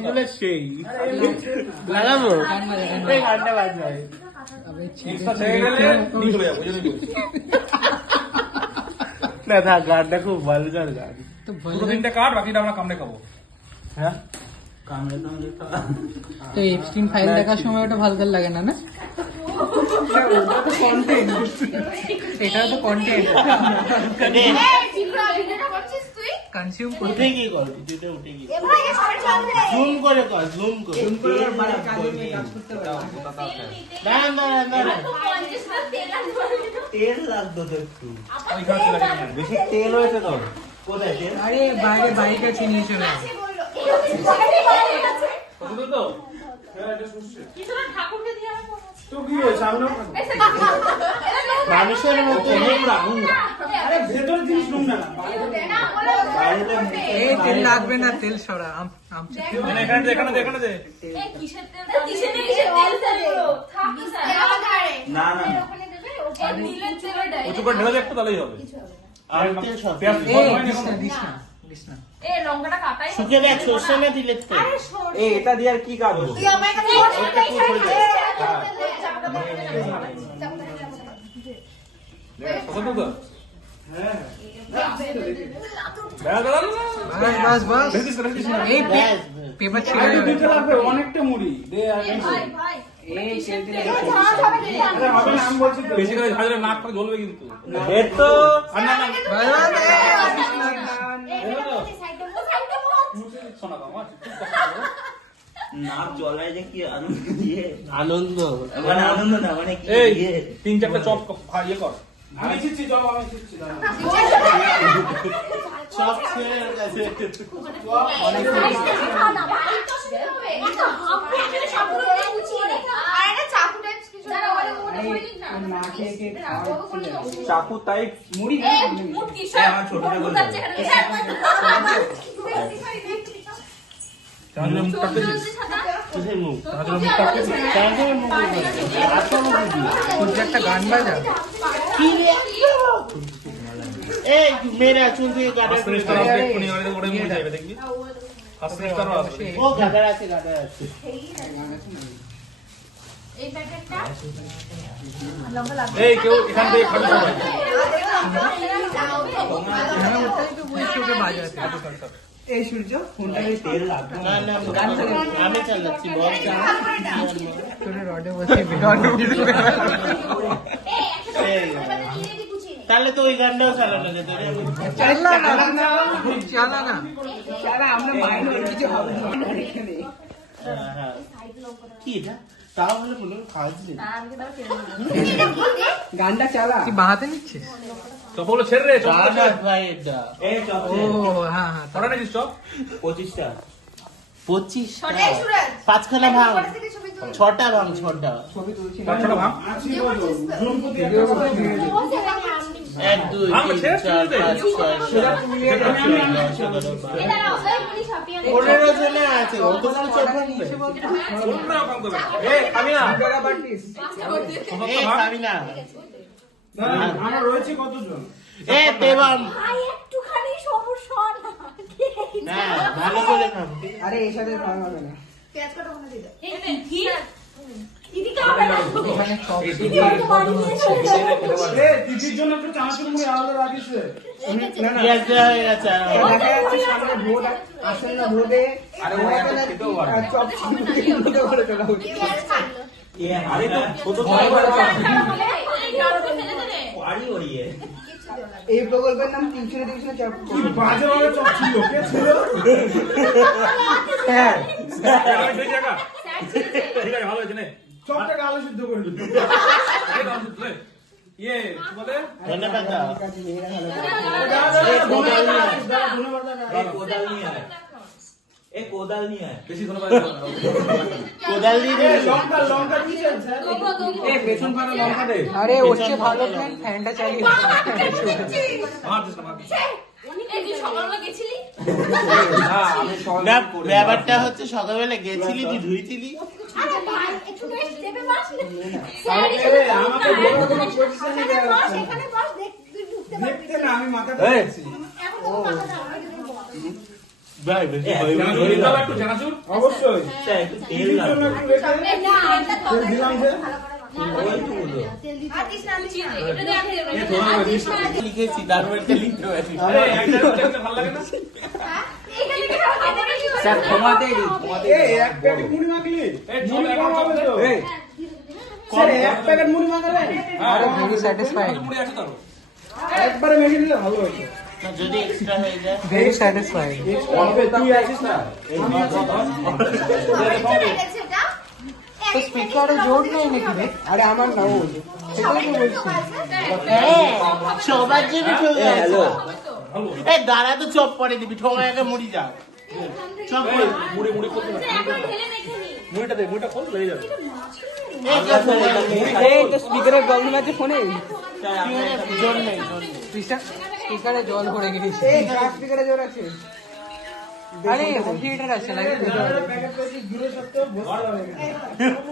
অ্যাঙ্গেলে সেই লাগাবো এই গানটা বাজবে না থাক গানটা খুব ভালগার গান দুটো তিনটে কাট বাকিটা আমরা কামড়ে খাবো। হ্যাঁ তো এপস্টিন ফাইল দেখার সময় ওটা ভালগার লাগে না না? এটাও তো কন্টেন্ট কনজিউম উঠে কি কর ভিডিওটা উঠে কি জুম করে কর জুম করে না তেল লাগতো তো একটু বেশি তেল হয়েছে তো কোথায় তেল আরে বাইরে বাইক আছে নিয়ে চলে আসে মানুষের মতো এই তেল লাগবে না তেল সরা না না উঁচু করে ঢেলে দেখতে তাহলেই হবে। আর তেল সব শুকে দেখ সর্ষে না দিলে তো এটা দিয়ে আর কি কাটবো বাস বাস এই পেপার ছিল অনেকটা মুড়ি বেশি করে ভাজলে নাক করে জ্বলবে কিন্তু নাক জ্বলায় যে কি আনন্দ দিয়ে আনন্দ মানে আনন্দ না মানে কি এই 3-4টা চপ ইয়ে কর। আমি ছিচ্ছি চপ, আমি ছিচ্ছি চপ ছেড়ে গেছে চাকু তাই মুড়ি আমার ছোটটা বলতে তাহলে মুখ কাটতেছিস তুই মুখ তাহলে মুখ কাটতেছিস তাহলে মুখ তুই একটা গান বাজা কি রে এই মেরা চুল দিয়ে কাটা আস্তে আস্তে আপডেট কোনি ওরে ওরে মুড়ি যাবে দেখবি আস্তে আস্তে আরো আসবে। ও গাদা আছে এই প্যাকেটটা এই কেউ এখান থেকে খাবে সবাই হ্যাঁ ওটাই তো বই চোখে বাজাতে এই সূর্য ফোনটা তেল লাগবে না না আমি চালাচ্ছি বল তোরে রডে বসে তাহলে তো ওই গানটাও চালানো যেত রে চালা না আমরা মাইন্ড কিছু হবে কি এটা তাও বলে বলে খাওয়াচ্ছি গানটা চালা তুই বাহাতে নিচ্ছিস চপ বলো ছেড়ে রে চপ ভাই এটা এই চপ ও হ্যাঁ হ্যাঁ পড়া নিছিস চপ 25টা 5খানা ভাঙ 6টা ভাঙ 6টা ছবি তুলছি পাঁচটা ভাঙ 1 2 3 4 5 6 15 জনে আছে অতগুলো চপ ভাঙবে কোনটা কাম করবে এই খাবি না এই খাবি না আমরা রয়েছে কতজন এ দেবাম একটুখানি সমস্যা না হ্যাঁ ভালো করে খাবো আরে এর সাথে খাওয়া হবে না পেঁয়াজ কাটা ওখানে দিয়ে দাও দিদি খাবে না এখানে সব দিদির জন্য একটু চানাচুর মুড়ি আলাদা রাখিস রে পেঁয়াজ দেওয়া হয়ে গেছে দেখা যাচ্ছে সামনে ভোট আসলে না ভোটে আরে ও এত খেতেও পারে না। চপ চিনি করে তোলা হচ্ছে আরে তো ছোট পারি ওরিয়ে এই প্রকল্পের নাম টিউশনে চপ বাজে ভাবে চপ ছিল কে ছিল হ্যাঁ সেই জায়গা ঠিক আছে ভালো হয়েছে নে চপটাকে আলু সিদ্ধ করে দিন ইয়ে কি বলে ধন্যবাদ দাও কোদাল নিয়ে আয় বেশি ধন্যবাদ কোদাল দিয়ে লঙ্কা দিয়েছেন স্যার এই বেসন পাতা লঙ্কা দে আরে ওর চেয়ে ভালো প্ল্যান ফ্যানটা চালিয়ে মার দিস মার দিস সকালবেলা গেছিলি না ব্যাপারটা হচ্ছে সকালবেলা গেছিলি তুই ধুইছিলি আরে ভাই একটু রেস্ট দেবে বস আমাকে এখানে বস দেখ তুই ঢুকতে পারবি দেখতে না আমি মাথাটা এখন তো কথা দাও ভাই বেশি চানাচুর দাও একটু চানাচুর। অবশ্যই স্যার একটু তেল টিভির জন্য লাগবে। একটু রেখে না এটা তো তেল দিলাম যে ওইটুকুলো। আতিস না এটা দিয়ে আমি দেব এ ধরো না, জিনিস না। লিখেছি তারপরটা লিখতে পারি। আরে একটা দেখতে ভালো লাগে না? এটা লিখে দাও এটা বেশি স্যার ক্ষমাতেই দিন, এই এক প্যাকেট মুড়ি মাখলি এই চল, মুড়ি এখন কম হবে চল, তো এই। স্যার এক প্যাকেট মুড়ি মাখালে আরে very satisfying. মুড়ি আছে তো? একবারে মেখে দিলে ভালো হতো না, যদি এক্সট্রা হয়ে যায় Very satisfying. হবে তুই আছিস না আমি আছি এটা তো স্পিকারে জোর নেই নাকি রে? আরে আমার না ও সেটাই তো বলছি। সবার জন্য চলে হ্যালো ভালো। এ দাঁড়া তো চপ পরে দিবি, ঠোঙা আগে মুড়ি যাও চপ এই, করে মুড়ি মুড়ি করতে না। এখন ঢেলে মেখে নি মুড়িটা দে, মুড়িটা খোল লেগে যাবে। এই তো স্পিকারের প্রবলেম আছে ফোনে। জোর নেই জোর নেই। স্পিকারে জল ভরে গেছে। এই কার স্পিকারে জোর আছে আরে হোম থিয়েটার আছে নাকি? প্যাকেট পেয়েছি দূরে সত্ত্বেও বসতে হবে